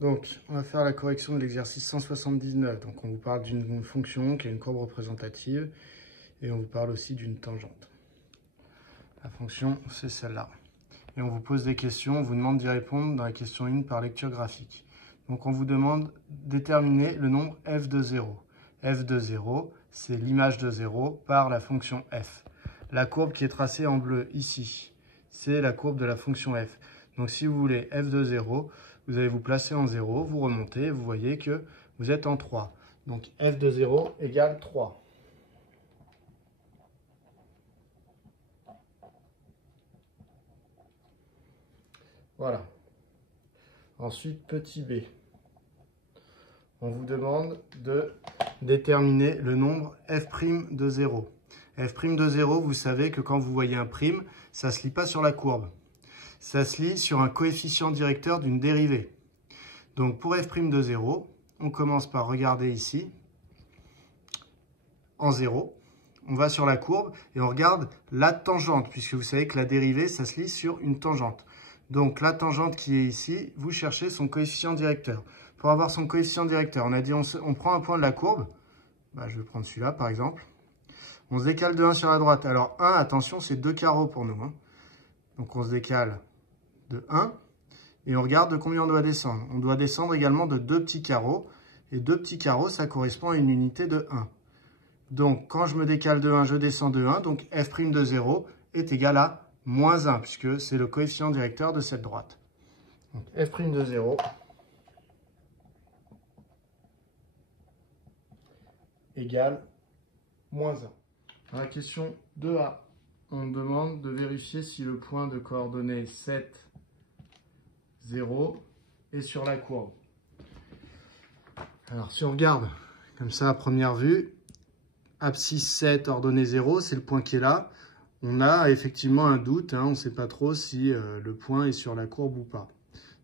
Donc, on va faire la correction de l'exercice 179. Donc, on vous parle d'une fonction qui a une courbe représentative et on vous parle aussi d'une tangente. La fonction, c'est celle-là. Et on vous pose des questions, on vous demande d'y répondre dans la question 1 par lecture graphique. Donc, on vous demande de déterminer le nombre f de 0. f de 0, c'est l'image de 0 par la fonction f. La courbe qui est tracée en bleu ici, c'est la courbe de la fonction f. Donc, si vous voulez f de 0, vous allez vous placer en 0, vous remontez, vous voyez que vous êtes en 3. Donc, f de 0 égale 3. Voilà. Ensuite, petit b. On vous demande de déterminer le nombre f' de 0. f' de 0, vous savez que quand vous voyez un prime, ça ne se lit pas sur la courbe. Ça se lit sur un coefficient directeur d'une dérivée. Donc pour f' de 0, on commence par regarder ici, en 0. On va sur la courbe et on regarde la tangente, puisque vous savez que la dérivée, ça se lit sur une tangente. Donc la tangente qui est ici, vous cherchez son coefficient directeur. Pour avoir son coefficient directeur, on a dit on prend un point de la courbe. Bah, je vais prendre celui-là par exemple. On se décale de 1 sur la droite. Alors 1, attention, c'est 2 carreaux pour nous. Donc on se décale de 1 et on regarde de combien on doit descendre. On doit descendre également de 2 petits carreaux. Et 2 petits carreaux, ça correspond à une unité de 1. Donc quand je me décale de 1, je descends de 1. Donc f' de 0 est égal à moins 1, puisque c'est le coefficient directeur de cette droite. Donc f' de 0 égale moins 1. Dans la question 2a, on demande de vérifier si le point de coordonnées 7, 0 est sur la courbe. Alors si on regarde comme ça à première vue, abscisse 7, ordonnée 0, c'est le point qui est là. On a effectivement un doute, on ne sait pas trop si le point est sur la courbe ou pas.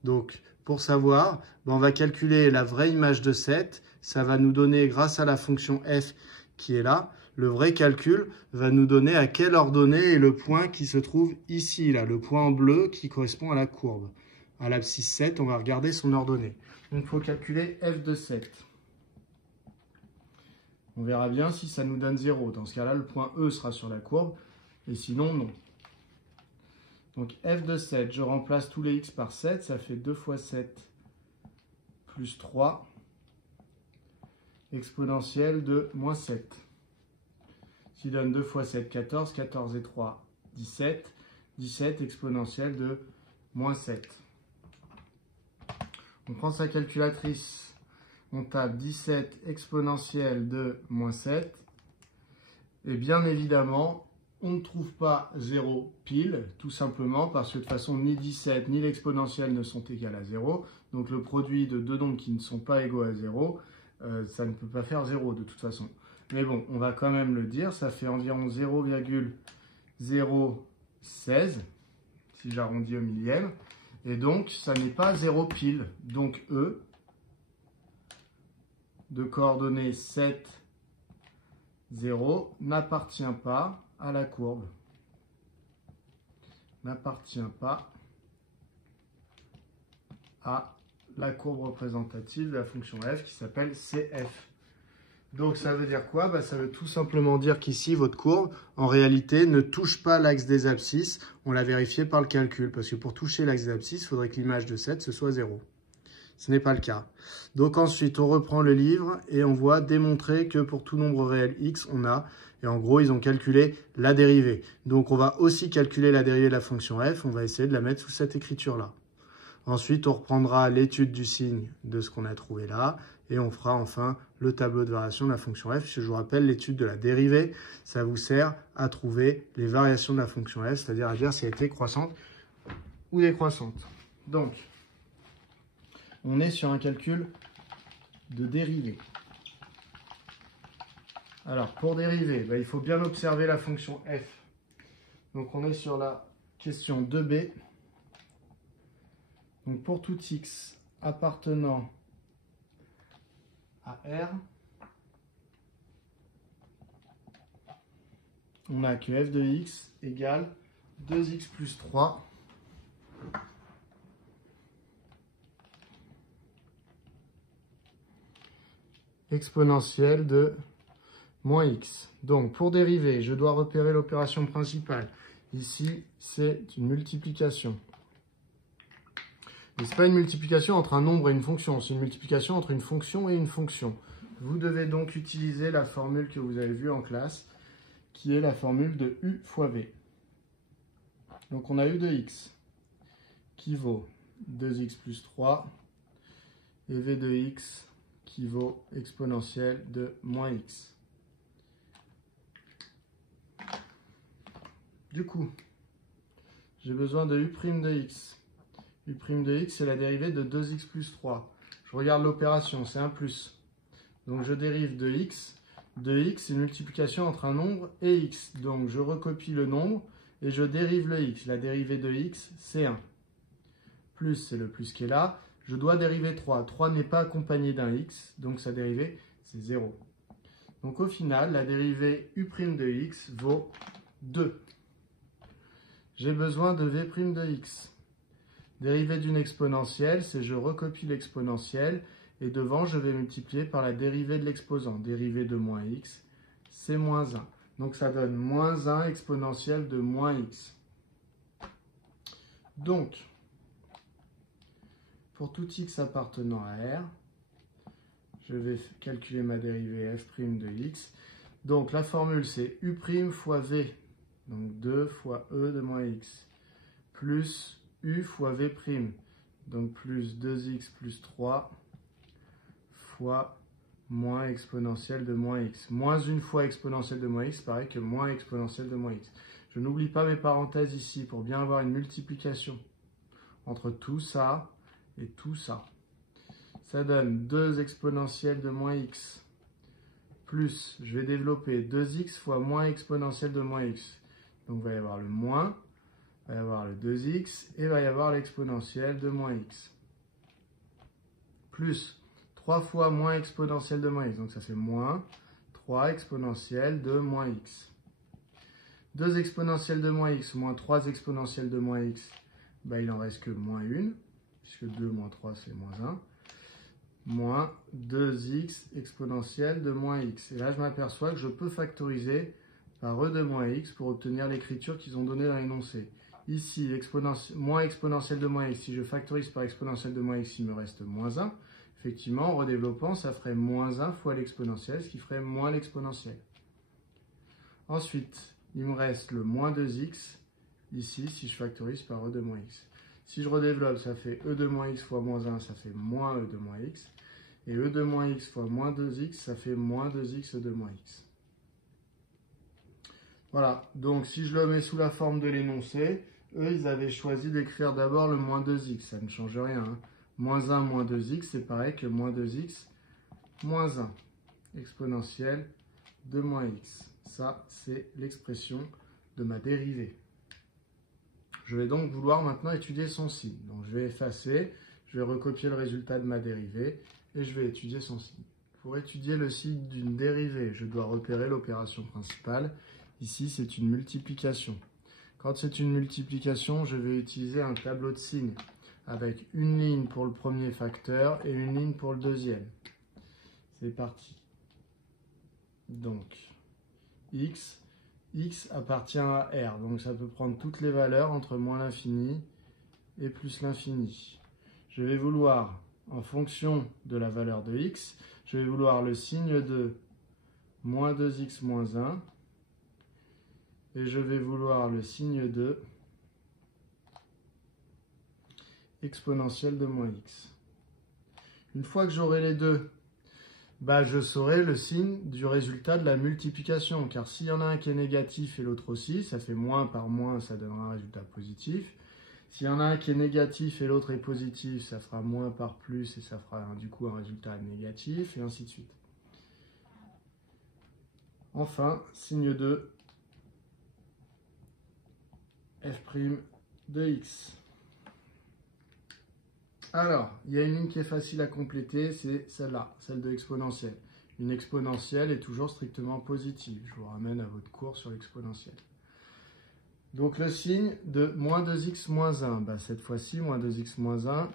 Donc, pour savoir, on va calculer la vraie image de 7. Ça va nous donner, grâce à la fonction f qui est là, le vrai calcul va nous donner à quelle ordonnée est le point qui se trouve ici, là, le point en bleu qui correspond à la courbe. À l'abscisse 7, on va regarder son ordonnée. Donc, il faut calculer f de 7. On verra bien si ça nous donne 0. Dans ce cas-là, le point E sera sur la courbe, et sinon, non. Donc f de 7, je remplace tous les x par 7, ça fait 2 fois 7 plus 3, exponentielle de moins 7. Qui donne 2 fois 7, 14, 14 et 3, 17, 17 exponentielle de moins 7. On prend sa calculatrice, on tape 17 exponentielle de moins 7, et bien évidemment, on ne trouve pas 0 pile, tout simplement parce que de toute façon, ni 17 ni l'exponentielle ne sont égales à 0. Donc le produit de deux nombres qui ne sont pas égaux à 0, ça ne peut pas faire 0 de toute façon. Mais bon, on va quand même le dire, ça fait environ 0,016, si j'arrondis au millième. Et donc, ça n'est pas 0 pile. Donc E, de coordonnées 7, 0, n'appartient pas à la courbe, n'appartient pas à la courbe représentative de la fonction f qui s'appelle CF. Donc ça veut dire quoi? Ça veut tout simplement dire qu'ici, votre courbe, en réalité, ne touche pas l'axe des abscisses. On l'a vérifié par le calcul, parce que pour toucher l'axe des abscisses, il faudrait que l'image de 7, ce soit 0. Ce n'est pas le cas. Donc ensuite, on reprend le livre et on voit démontrer que pour tout nombre réel x, on a, et en gros, ils ont calculé la dérivée. Donc on va aussi calculer la dérivée de la fonction f, on va essayer de la mettre sous cette écriture-là. Ensuite, on reprendra l'étude du signe de ce qu'on a trouvé là, et on fera enfin le tableau de variation de la fonction f. Je vous rappelle, l'étude de la dérivée, ça vous sert à trouver les variations de la fonction f, c'est-à-dire à dire si elle était croissante ou décroissante. Donc, on est sur un calcul de dérivée. Alors, pour dériver, il faut bien observer la fonction f. Donc, on est sur la question 2b. Donc, pour tout x appartenant à R, on a que f de x égale 2x plus 3 exponentielle de moins x. Donc, pour dériver, je dois repérer l'opération principale. Ici, c'est une multiplication. Ce n'est pas une multiplication entre un nombre et une fonction, c'est une multiplication entre une fonction et une fonction. Vous devez donc utiliser la formule que vous avez vue en classe, qui est la formule de u fois v. Donc, on a u de x, qui vaut 2x plus 3, et v de x, qui vaut exponentielle de moins x. Du coup, j'ai besoin de u' de x. U' de x, c'est la dérivée de 2x plus 3. Je regarde l'opération, c'est un plus. Donc je dérive de x. De x, c'est une multiplication entre un nombre et x. Donc je recopie le nombre et je dérive le x. La dérivée de x, c'est 1. Plus, c'est le plus qui est là. Je dois dériver 3. 3 n'est pas accompagné d'un x, donc sa dérivée, c'est 0. Donc au final, la dérivée u' de x vaut 2. J'ai besoin de v' de x. Dérivée d'une exponentielle, c'est je recopie l'exponentielle et devant, je vais multiplier par la dérivée de l'exposant. Dérivée de moins x, c'est moins 1. Donc ça donne moins 1 exponentielle de moins x. Donc, pour tout x appartenant à R, je vais calculer ma dérivée f' de x. Donc la formule, c'est u' fois v, donc 2 fois e de moins x, plus u fois v', donc plus 2x plus 3 fois moins exponentielle de moins x. Moins une fois exponentielle de moins x, pareil que moins exponentielle de moins x. Je n'oublie pas mes parenthèses ici pour bien avoir une multiplication entre tout ça et tout ça. Ça donne 2 exponentielle de moins x plus, je vais développer 2x fois moins exponentielle de moins x. Donc il va y avoir le moins, il va y avoir le 2x et il va y avoir l'exponentielle de moins x. Plus 3 fois moins exponentielle de moins x, donc ça fait moins 3 exponentielle de moins x. 2 exponentielles de moins x moins 3 exponentielles de moins x, ben, il n'en reste que moins 1, puisque 2 moins 3 c'est moins 1. Moins 2x exponentielle de moins x. Et là, je m'aperçois que je peux factoriser par e de moins x pour obtenir l'écriture qu'ils ont donnée dans l'énoncé. Ici, moins exponentielle de moins x, si je factorise par exponentielle de moins x, il me reste moins 1. Effectivement, en redéveloppant, ça ferait moins 1 fois l'exponentielle, ce qui ferait moins l'exponentielle. Ensuite, il me reste le moins 2x, ici, si je factorise par e de moins x. Si je redéveloppe, ça fait e de moins x fois moins 1, ça fait moins e de moins x. Et e de moins x fois moins 2x, ça fait moins 2x de moins x. Voilà, donc si je le mets sous la forme de l'énoncé, eux, ils avaient choisi d'écrire d'abord le moins 2x, ça ne change rien. Hein. Moins 1 moins 2x, c'est pareil que moins 2x moins 1, exponentielle de moins x. Ça, c'est l'expression de ma dérivée. Je vais donc vouloir maintenant étudier son signe. Donc je vais effacer, je vais recopier le résultat de ma dérivée et je vais étudier son signe. Pour étudier le signe d'une dérivée, je dois repérer l'opération principale. Ici, c'est une multiplication. Quand c'est une multiplication, je vais utiliser un tableau de signes avec une ligne pour le premier facteur et une ligne pour le deuxième. C'est parti. Donc, x appartient à R, donc ça peut prendre toutes les valeurs entre moins l'infini et plus l'infini. Je vais vouloir, en fonction de la valeur de x, je vais vouloir le signe de moins 2x moins 1, et je vais vouloir le signe de exponentielle de moins x. Une fois que j'aurai les deux, bah, je saurai le signe du résultat de la multiplication, car s'il y en a un qui est négatif et l'autre aussi, ça fait moins par moins, ça donnera un résultat positif. S'il y en a un qui est négatif et l'autre est positif, ça fera moins par plus et ça fera du coup un résultat négatif, et ainsi de suite. Enfin, signe de f' de x. Alors, il y a une ligne qui est facile à compléter, c'est celle-là, celle de l'exponentielle. Une exponentielle est toujours strictement positive. Je vous ramène à votre cours sur l'exponentielle. Donc le signe de moins 2x moins 1, bah, cette fois-ci, moins 2x moins 1,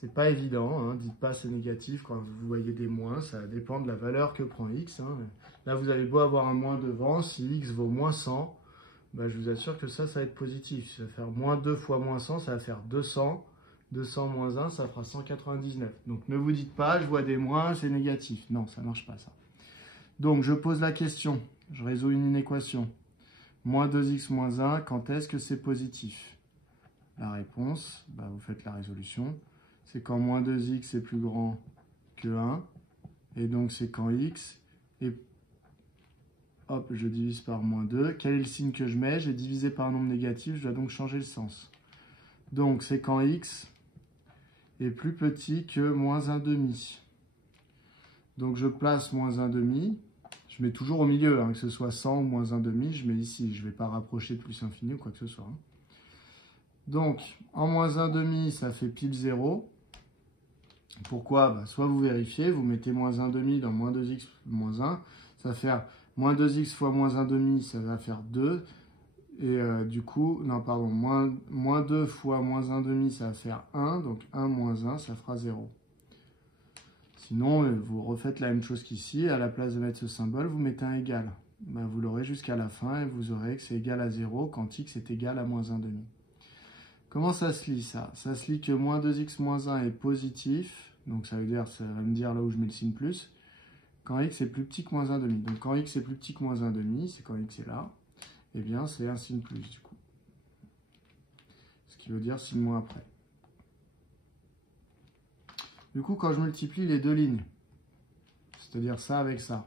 C'est pas évident, hein. Dites pas c'est négatif quand vous voyez des moins, ça dépend de la valeur que prend x. Hein. Là, vous avez beau avoir un moins devant, si x vaut moins 100, bah, je vous assure que ça va être positif. Ça va faire moins 2 fois moins 100, ça va faire 200. 200 moins 1, ça fera 199. Donc ne vous dites pas, je vois des moins, c'est négatif. Non, ça ne marche pas ça. Donc je pose la question, je résous une équation. Moins 2x moins 1, quand est-ce que c'est positif? La réponse, bah, vous faites la résolution. C'est quand moins 2x est plus grand que 1. Et donc c'est quand x est... Hop, je divise par moins 2. Quel est le signe que je mets? J'ai divisé par un nombre négatif, je dois donc changer le sens. Donc c'est quand x est plus petit que moins 1 demi. Donc je place moins 1 demi. Je mets toujours au milieu, hein, que ce soit 100 ou moins 1 demi, je mets ici. Je ne vais pas rapprocher de plus infini ou quoi que ce soit. Hein. Donc en moins 1 demi, ça fait pile 0. Pourquoi? Bah, soit vous vérifiez, vous mettez moins 1 demi dans moins 2x moins 1. Ça va faire moins 2x fois moins 1 demi, ça va faire 2. Et du coup, non pardon, moins 2 fois moins 1 demi, ça va faire 1. Donc 1 moins 1, ça fera 0. Sinon, vous refaites la même chose qu'ici. À la place de mettre ce symbole, vous mettez un égal. Ben, vous l'aurez jusqu'à la fin et vous aurez que c'est égal à 0 quand x est égal à moins 1 demi. Comment ça se lit ça? Ça se lit que moins 2x moins 1 est positif. Donc ça veut dire, ça va me dire là où je mets le signe plus. Quand x est plus petit que moins 1 demi. Donc quand x est plus petit que moins 1 demi, c'est quand x est là. Eh bien, c'est un signe plus, du coup. Ce qui veut dire signe moins après. Du coup, quand je multiplie les deux lignes, c'est-à-dire ça avec ça,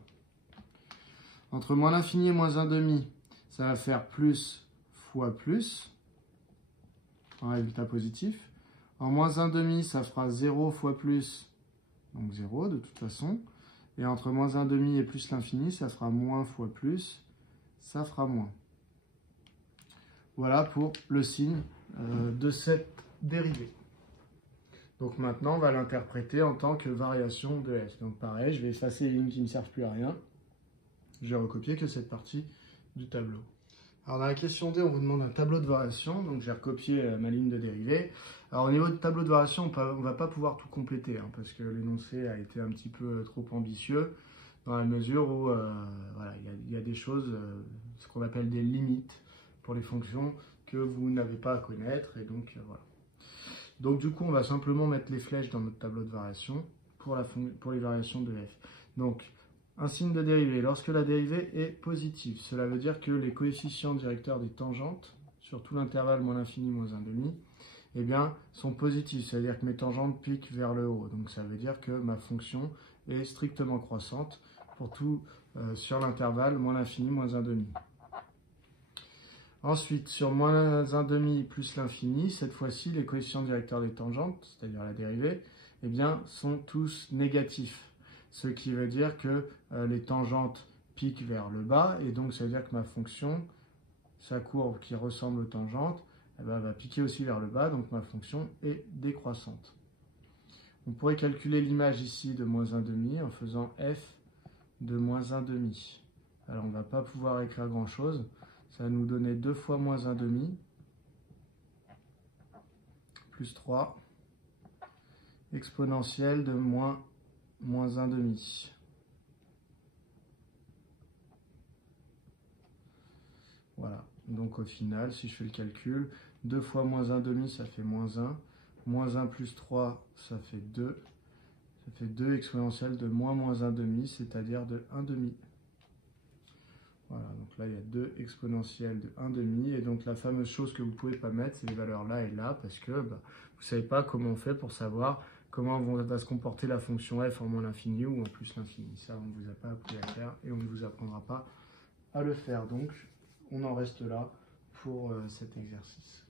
entre moins l'infini et moins 1 demi, ça va faire plus fois plus, un résultat positif. En moins 1 demi, ça fera 0 fois plus, donc 0 de toute façon. Et entre moins 1 demi et plus l'infini, ça fera moins fois plus, ça fera moins. Voilà pour le signe de cette dérivée. Donc maintenant, on va l'interpréter en tant que variation de f. Donc pareil, je vais effacer les lignes qui ne servent plus à rien. Je vais recopier que cette partie du tableau. Alors dans la question D, on vous demande un tableau de variation. Donc j'ai recopié ma ligne de dérivée. Alors au niveau du tableau de variation, on ne va pas pouvoir tout compléter, hein, parce que l'énoncé a été un petit peu trop ambitieux, dans la mesure où voilà, il y a des choses, ce qu'on appelle des limites pour les fonctions que vous n'avez pas à connaître. Et donc voilà. Donc du coup, on va simplement mettre les flèches dans notre tableau de variation pour les variations de f. Donc, un signe de dérivée. Lorsque la dérivée est positive, cela veut dire que les coefficients directeurs des tangentes, sur tout l'intervalle moins l'infini moins 1 demi, eh bien, sont positifs. C'est-à-dire que mes tangentes piquent vers le haut. Donc ça veut dire que ma fonction est strictement croissante pour tout sur l'intervalle moins l'infini moins 1 demi. Ensuite, sur moins 1 demi plus l'infini, cette fois-ci, les coefficients directeurs des tangentes, c'est-à-dire la dérivée, eh bien, sont tous négatifs. Ce qui veut dire que les tangentes piquent vers le bas, et donc ça veut dire que ma fonction, sa courbe qui ressemble aux tangentes, eh bien, va piquer aussi vers le bas, donc ma fonction est décroissante. On pourrait calculer l'image ici de moins 1 demi en faisant f de moins 1 demi. Alors on ne va pas pouvoir écrire grand-chose. Ça va nous donner 2 fois moins 1 demi, plus 3, exponentielle de moins 1 demi. Voilà, donc au final, si je fais le calcul, 2 fois moins 1 demi, ça fait moins 1. Moins 1 plus 3, ça fait 2. Ça fait 2 exponentielle de moins 1 demi, c'est-à-dire de 1 demi. Voilà, donc là, il y a 2 exponentielles de 1 demi. Et donc, la fameuse chose que vous ne pouvez pas mettre, c'est les valeurs là et là, parce que vous ne savez pas comment on fait pour savoir comment va se comporter la fonction f en moins l'infini ou en plus l'infini. Ça, on ne vous a pas appris à faire et on ne vous apprendra pas à le faire. Donc, on en reste là pour cet exercice.